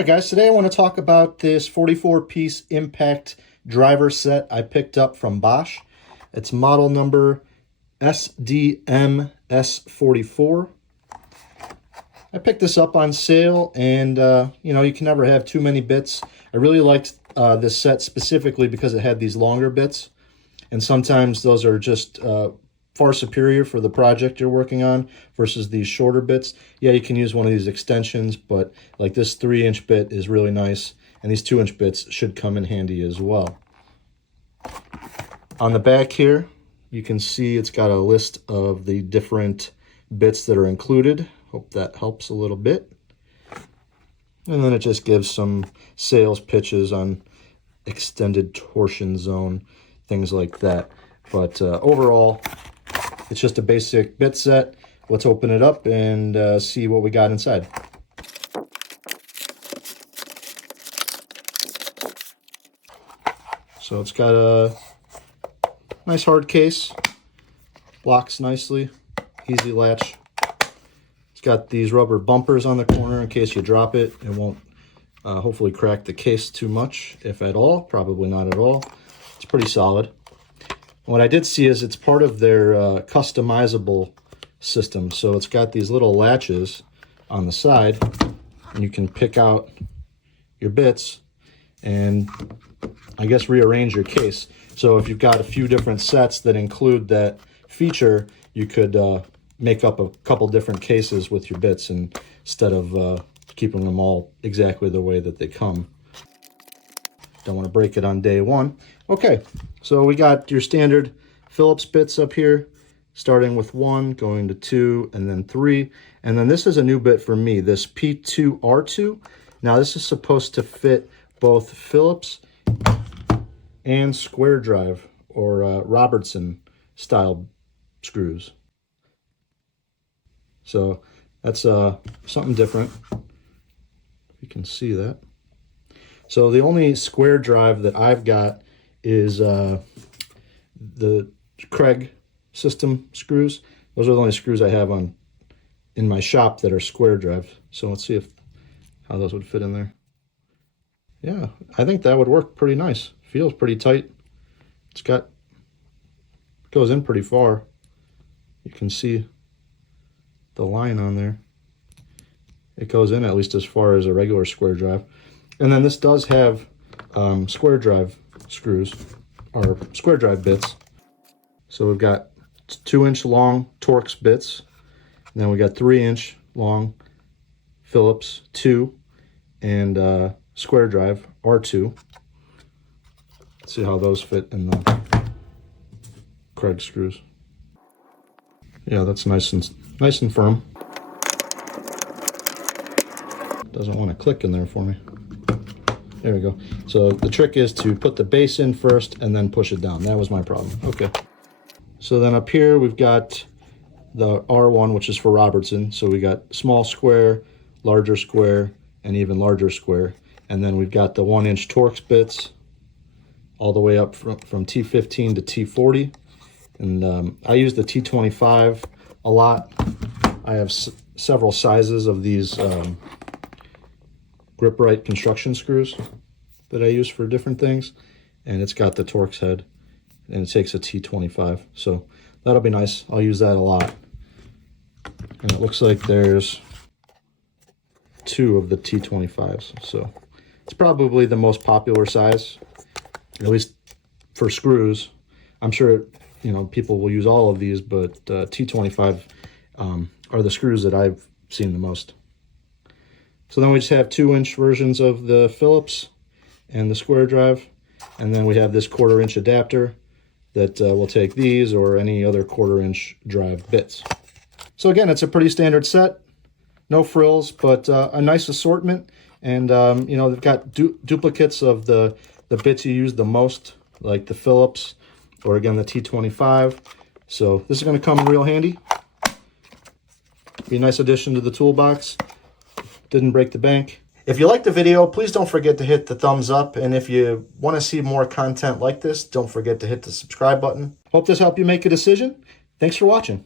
Alright guys, today I want to talk about this 44-piece impact driver set I picked up from Bosch. It's model number SDMS44. I picked this up on sale, and you can never have too many bits. I really liked this set specifically because it had these longer bits, and sometimes those are just far superior for the project you're working on versus these shorter bits. Yeah, you can use one of these extensions, but like this 3-inch bit is really nice, and these 2-inch bits should come in handy as well. On the back here, you can see it's got a list of the different bits that are included. Hope that helps a little bit. And then it just gives some sales pitches on extended torsion zone, things like that. But overall, it's just a basic bit set. Let's open it up and see what we got inside. So it's got a nice hard case, locks nicely, easy latch. It's got these rubber bumpers on the corner in case you drop it. It won't hopefully crack the case too much, if at all. Probably not at all. It's pretty solid. What I did see is it's part of their customizable system. So it's got these little latches on the side, and you can pick out your bits and I guess rearrange your case. So if you've got a few different sets that include that feature, you could make up a couple different cases with your bits instead of keeping them all exactly the way that they come. Don't want to break it on day one. Okay, so we got your standard Phillips bits up here, starting with 1, going to 2, and then 3. And then this is a new bit for me, this P2R2. Now this is supposed to fit both Phillips and square drive or Robertson style screws. So that's something different. You can see that. So the only square drive that I've got is the Craig system screws. Those are the only screws I have in my shop that are square drive. So let's see how those would fit in there. Yeah, I think that would work pretty nice. Feels pretty tight. Goes in pretty far. You can see the line on there. It goes in at least as far as a regular square drive. And then this does have square drive screws, or square drive bits. So we've got 2-inch long Torx bits. And then we got 3-inch long Phillips 2 and square drive R2. Let's see how those fit in the Craig screws. Yeah, that's nice and firm. Doesn't want to click in there for me. There we go. So the trick is to put the base in first and then push it down. That was my problem. Okay. So then up here we've got the R1, which is for Robertson. So we got small square, larger square, and even larger square. And then we've got the 1-inch Torx bits all the way up from T15 to T40. And I use the T25 a lot. I have several sizes of these grip-right construction screws that I use for different things, and it's got the Torx head, and it takes a T25, so that'll be nice. I'll use that a lot. And it looks like there's 2 of the T25s, so it's probably the most popular size, at least for screws. I'm sure people will use all of these, but T25 are the screws that I've seen the most. So then we just have 2-inch versions of the Phillips and the square drive. And then we have this 1/4-inch adapter that will take these or any other 1/4-inch drive bits. So again, it's a pretty standard set. No frills, but a nice assortment. And they've got duplicates of the bits you use the most, like the Phillips or again the T25. So this is going to come in real handy. Be a nice addition to the toolbox. Didn't break the bank. If you liked the video, please don't forget to hit the thumbs up. And if you want to see more content like this, don't forget to hit the subscribe button. Hope this helped you make a decision. Thanks for watching.